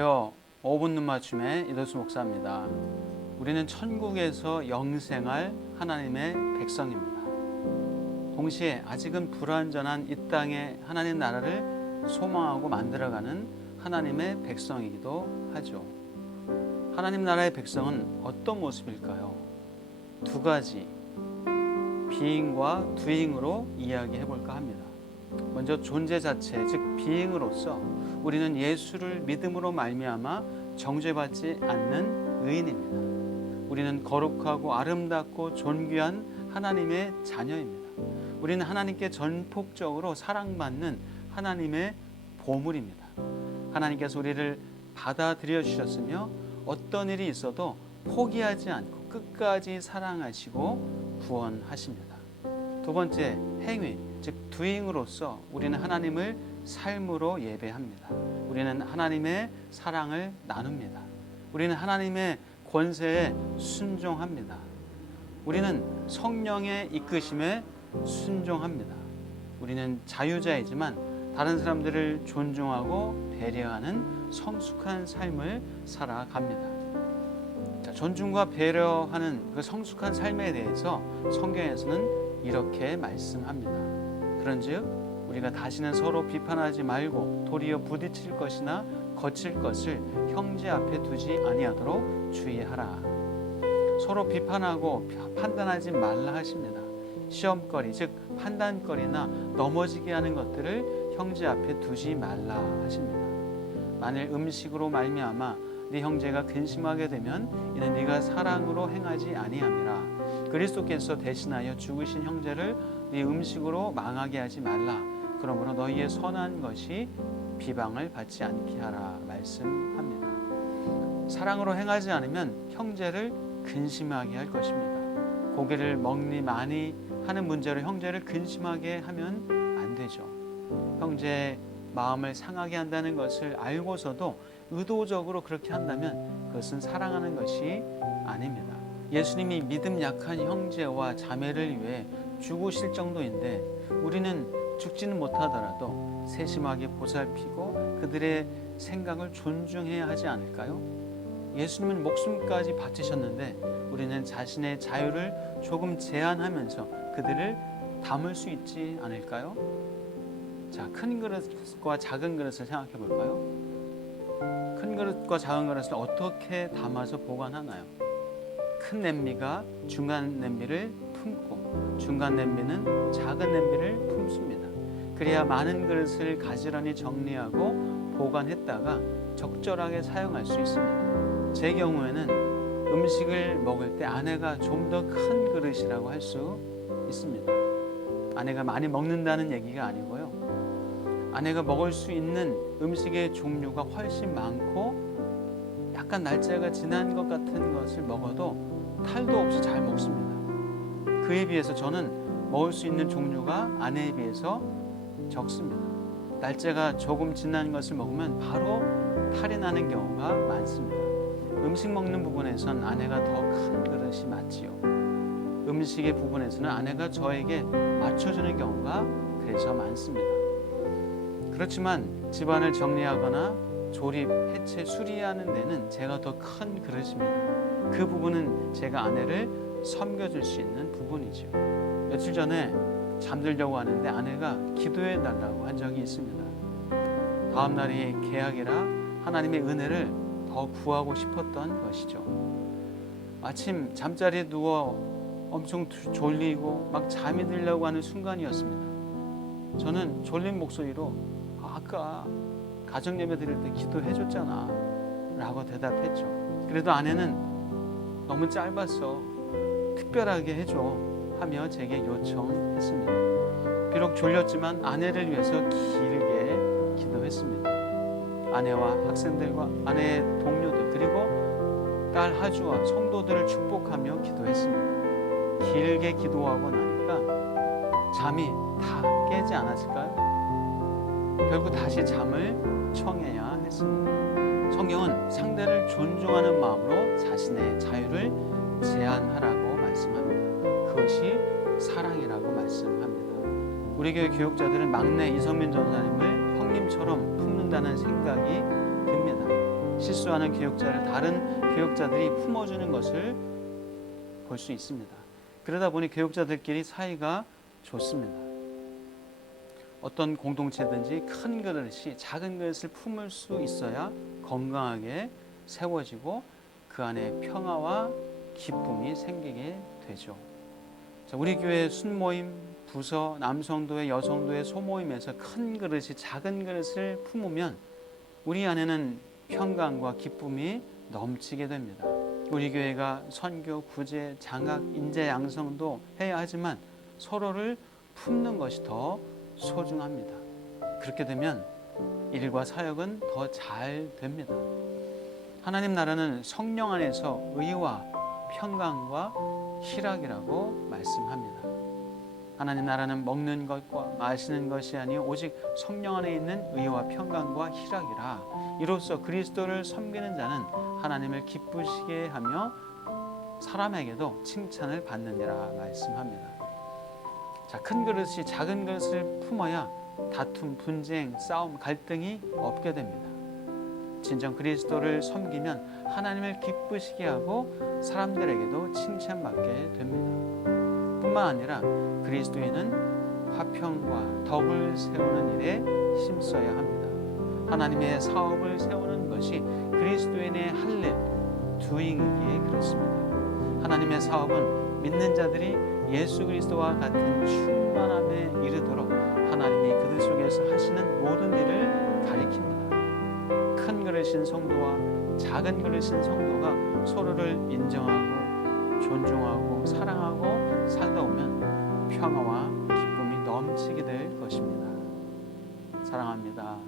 안녕하세요. 5분 눈맞춤의 이도수 목사입니다. 우리는 천국에서 영생할 하나님의 백성입니다. 동시에 아직은 불완전한 이 땅의 하나님 나라를 소망하고 만들어가는 하나님의 백성이기도 하죠. 하나님 나라의 백성은 어떤 모습일까요? 두 가지, 비잉과 두잉으로 이야기해 볼까 합니다. 먼저 존재 자체, 즉 비잉으로서 우리는 예수를 믿음으로 말미암아 정죄받지 않는 의인입니다. 우리는 거룩하고 아름답고 존귀한 하나님의 자녀입니다. 우리는 하나님께 전폭적으로 사랑받는 하나님의 보물입니다. 하나님께서 우리를 받아들여 주셨으며 어떤 일이 있어도 포기하지 않고 끝까지 사랑하시고 구원하십니다. 두 번째, 행위, 즉 doing으로서 우리는 하나님을 삶으로 예배합니다. 우리는 하나님의 사랑을 나눕니다. 우리는 하나님의 권세에 순종합니다. 우리는 성령의 이끄심에 순종합니다. 우리는 자유자이지만 다른 사람들을 존중하고 배려하는 성숙한 삶을 살아갑니다. 존중과 배려하는 그 성숙한 삶에 대해서 성경에서는 이렇게 말씀합니다. 그런즉 우리가 다시는 서로 비판하지 말고 도리어 부딪힐 것이나 거칠 것을 형제 앞에 두지 아니하도록 주의하라. 서로 비판하고 판단하지 말라 하십니다. 시험거리, 즉 판단거리나 넘어지게 하는 것들을 형제 앞에 두지 말라 하십니다. 만일 음식으로 말미암아 네 형제가 근심하게 되면 이는 네가 사랑으로 행하지 아니함이라. 그리스도께서 대신하여 죽으신 형제를 네 음식으로 망하게 하지 말라. 그러므로 너희의 선한 것이 비방을 받지 않게 하라 말씀합니다. 사랑으로 행하지 않으면 형제를 근심하게 할 것입니다. 고기를 먹니 마니 하는 문제로 형제를 근심하게 하면 안 되죠. 형제의 마음을 상하게 한다는 것을 알고서도 의도적으로 그렇게 한다면 그것은 사랑하는 것이 아닙니다. 예수님이 믿음 약한 형제와 자매를 위해 죽으실 정도인데 우리는 죽지는 못하더라도 세심하게 보살피고 그들의 생각을 존중해야 하지 않을까요? 예수님은 목숨까지 바치셨는데 우리는 자신의 자유를 조금 제한하면서 그들을 담을 수 있지 않을까요? 자, 큰 그릇과 작은 그릇을 생각해 볼까요? 큰 그릇과 작은 그릇을 어떻게 담아서 보관하나요? 큰 냄비가 중간 냄비를 품고 중간 냄비는 작은 냄비를 품습니다. 그래야 많은 그릇을 가지런히 정리하고 보관했다가 적절하게 사용할 수 있습니다. 제 경우에는 음식을 먹을 때 아내가 좀 더 큰 그릇이라고 할 수 있습니다. 아내가 많이 먹는다는 얘기가 아니고요. 아내가 먹을 수 있는 음식의 종류가 훨씬 많고 약간 날짜가 지난 것 같은 것을 먹어도 탈도 없이 잘 먹습니다. 그에 비해서 저는 먹을 수 있는 종류가 아내에 비해서 적습니다. 날짜가 조금 지난 것을 먹으면 바로 탈이 나는 경우가 많습니다. 음식 먹는 부분에선 아내가 더 큰 그릇이 맞지요. 음식의 부분에서는 아내가 저에게 맞춰주는 경우가 그래서 많습니다. 그렇지만 집안을 정리하거나 조립, 해체, 수리하는 데는 제가 더 큰 그릇입니다. 그 부분은 제가 아내를 섬겨줄 수 있는 부분이죠. 며칠 전에 잠들려고 하는데 아내가 기도해 달라고 한 적이 있습니다. 다음 날이 개학이라 하나님의 은혜를 더 구하고 싶었던 것이죠. 마침 잠자리에 누워 엄청 졸리고 막 잠이 들려고 하는 순간이었습니다. 저는 졸린 목소리로 아까 가정예배 드릴 때 기도해 줬잖아 라고 대답했죠. 그래도 아내는 너무 짧았어, 특별하게 해줘 하며 제게 요청했습니다. 비록 졸렸지만 아내를 위해서 길게 기도했습니다. 아내와 학생들과 아내의 동료들 그리고 딸 하주와 성도들을 축복하며 기도했습니다. 길게 기도하고 나니까 잠이 다 깨지 않았을까요? 결국 다시 잠을 청해야 했습니다. 성경은 상대를 존중하는 마음으로 자신의 자유를 제한하라고 말씀합니다. 그것이 사랑이라고 말씀합니다. 우리 교회 교육자들은 막내 이성민 전사님을 형님처럼 품는다는 생각이 듭니다. 실수하는 교육자를 다른 교육자들이 품어주는 것을 볼 수 있습니다. 그러다 보니 교육자들끼리 사이가 좋습니다. 어떤 공동체든지 큰 그릇이 작은 그릇을 품을 수 있어야 건강하게 세워지고 그 안에 평화와 기쁨이 생기게 되죠. 자, 우리 교회 순모임, 부서, 남성도회, 여성도회, 소모임에서 큰 그릇이 작은 그릇을 품으면 우리 안에는 평강과 기쁨이 넘치게 됩니다. 우리 교회가 선교, 구제, 장학, 인재 양성도 해야 하지만 서로를 품는 것이 더 소중합니다. 그렇게 되면 일과 사역은 더 잘 됩니다. 하나님 나라는 성령 안에서 의와 평강과 희락이라고 말씀합니다. 하나님 나라는 먹는 것과 마시는 것이 아니요 오직 성령 안에 있는 의와 평강과 희락이라. 이로써 그리스도를 섬기는 자는 하나님을 기쁘시게 하며 사람에게도 칭찬을 받느니라 말씀합니다. 자, 큰 그릇이 작은 그릇을 품어야 다툼, 분쟁, 싸움, 갈등이 없게 됩니다. 진정 그리스도를 섬기면 하나님을 기쁘시게 하고 사람들에게도 칭찬받게 됩니다. 뿐만 아니라 그리스도인은 화평과 덕을 세우는 일에 힘써야 합니다. 하나님의 사업을 세우는 것이 그리스도인의 할 일, doing이기에 그렇습니다. 하나님의 사업은 믿는 자들이 예수 그리스도와 같은 충만함에 이르도록 하나님이 그들 속에서 하시는 모든 일을 가리킵니다. 큰 그릇인 성도와 작은 그릇인 성도가 서로를 인정하고 존중하고 사랑하고 살다 보면 평화와 기쁨이 넘치게 될 것입니다. 사랑합니다.